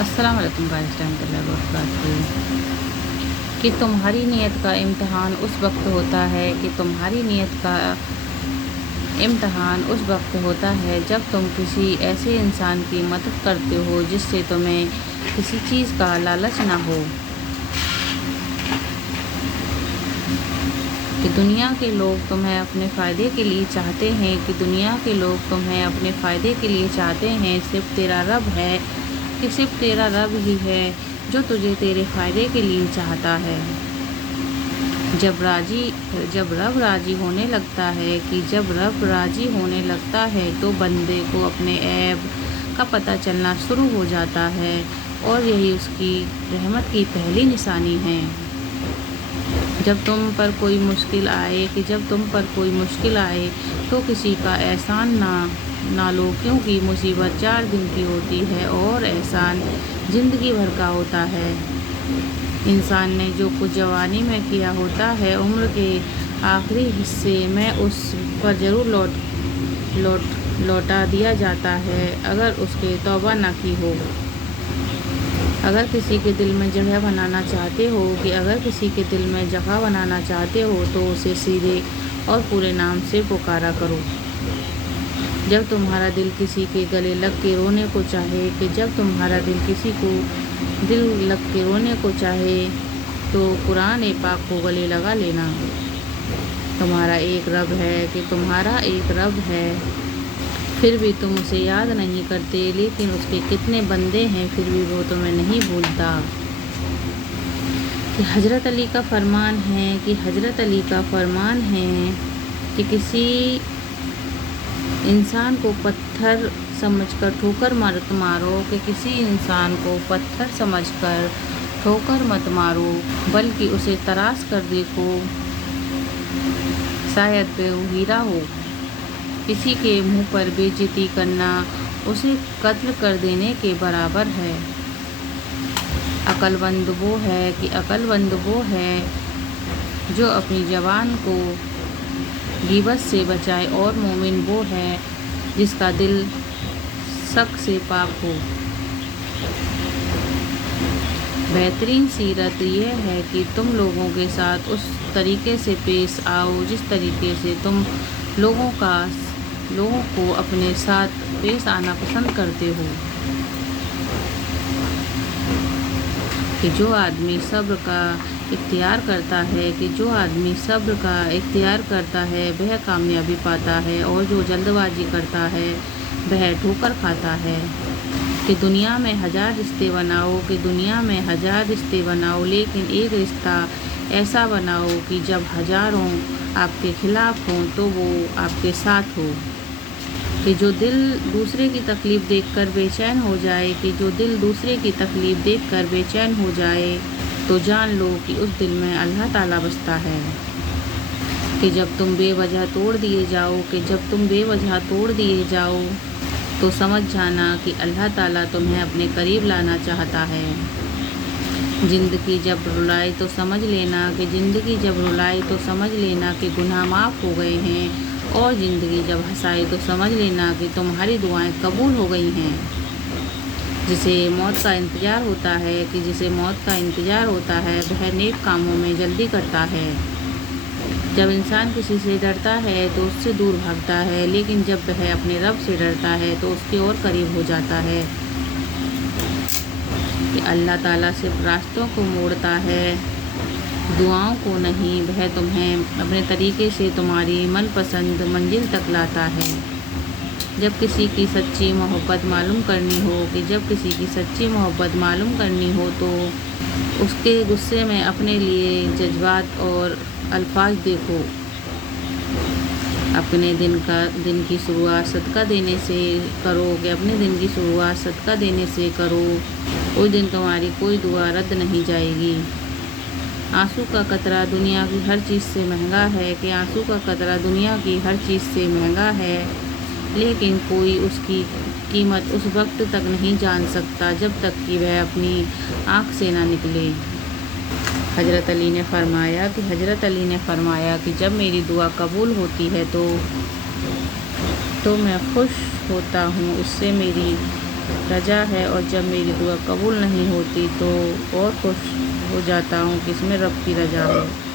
السلام علیکم ورحمۃ اللہ وبرکاتہ کہ تمہاری نیت کا امتحان اس وقت ہوتا ہے جب تم کسی ایسے انسان کی مدد کرتے ہو جس سے تمہیں کسی چیز کا لالچ نہ ہو کہ دنیا کے لوگ تمہیں اپنے فائدے کے لیے چاہتے ہیں صرف تیرا رب ہی ہے جو تجھے تیرے فائدے کے لیے چاہتا ہے۔ جب رب راضی ہونے لگتا ہے تو بندے کو اپنے عیب کا پتہ چلنا شروع ہو جاتا ہے اور یہی اس کی رحمت کی پہلی نشانی ہے۔ جب تم پر کوئی مشکل آئے تو کسی کا احسان نہ لو، کیونکہ مصیبت 4 دن کی ہوتی ہے اور احسان زندگی بھر کا ہوتا ہے۔ انسان نے جو کچھ جوانی میں کیا ہوتا ہے عمر کے آخری حصے میں اس پر ضرور لوٹا دیا جاتا ہے اگر اس کے توبہ نہ کی ہو۔ اگر کسی کے دل میں جگہ بنانا چاہتے ہو تو اسے سیدھے اور پورے نام سے پکارا کرو۔ جب تمہارا دل کسی کے گلے لگ کے رونے کو چاہے تو قرآن پاک کو گلے لگا لینا۔ تمہارا ایک رب ہے پھر بھی تم اسے یاد نہیں کرتے، لیکن اس کے کتنے بندے ہیں پھر بھی وہ تمہیں نہیں بھولتا۔ کہ حضرت علی کا فرمان ہے کہ کسی انسان کو پتھر سمجھ کر ٹھوکر مت مارو بلکہ اسے تراش کر دیکھو، شاید وہ ہیرا ہو۔ کسی کے منہ پر بے عزتی کرنا اسے قتل کر دینے کے برابر ہے۔ عقل مند وہ ہے جو اپنی زبان کو غیبت سے بچائے، اور مومن وہ ہے جس کا دل شک سے پاک ہو۔ بہترین سیرت یہ ہے کہ تم لوگوں کے ساتھ اس طریقے سے پیش آؤ جس طریقے سے تم لوگوں کو اپنے ساتھ پیش آنا پسند کرتے ہو۔ کہ جو آدمی صبر کا اختیار کرتا ہے وہ کامیابی پاتا ہے، اور جو جلد بازی کرتا ہے وہ ٹھوکر کھاتا ہے۔ کہ دنیا میں ہزار رشتے بناؤ لیکن ایک رشتہ ایسا بناؤ کہ جب ہزاروں آپ کے خلاف ہوں تو وہ آپ کے ساتھ ہو۔ کہ جو دل دوسرے کی تکلیف دیکھ کر بے چین ہو جائے تو جان لو کہ اس دل میں اللہ تعالیٰ بستا ہے۔ کہ جب تم بے وجہ توڑ دیے جاؤ تو سمجھ جانا کہ اللہ تعالیٰ تمہیں اپنے قریب لانا چاہتا ہے۔ زندگی جب رلائے تو سمجھ لینا کہ گناہ معاف ہو گئے ہیں، اور زندگی جب ہنسائے تو سمجھ لینا کہ تمہاری دعائیں قبول ہو گئی ہیں۔ جسے موت کا انتظار ہوتا ہے وہ نیک کاموں میں جلدی کرتا ہے۔ جب انسان کسی سے ڈرتا ہے تو اس سے دور بھاگتا ہے، لیکن جب وہ اپنے رب سے ڈرتا ہے تو اس کے اور قریب ہو جاتا ہے۔ کہ اللہ تعالیٰ صرف راستوں کو موڑتا ہے، دعاؤں کو نہیں۔ وہ تمہیں اپنے طریقے سے تمہاری من پسند منزل تک لاتا ہے۔ جب کسی کی سچی محبت معلوم کرنی ہو تو اس کے غصے میں اپنے لیے جذبات اور الفاظ دیکھو۔ اپنے دن کی شروعات صدقہ دینے سے کرو، اس دن تمہاری کوئی دعا رد نہیں جائے گی۔ آنسو کا قطرہ دنیا کی ہر چیز سے مہنگا ہے، لیکن کوئی اس کی قیمت اس وقت تک نہیں جان سکتا جب تک کہ وہ اپنی آنکھ سے نہ نکلے۔ حضرت علی نے فرمایا کہ جب میری دعا قبول ہوتی ہے تو میں خوش ہوتا ہوں، اس سے میری رضا ہے، اور جب میری دعا قبول نہیں ہوتی تو اور خوش ہو جاتا ہوں کہ اس میں رب کی رضا ہے۔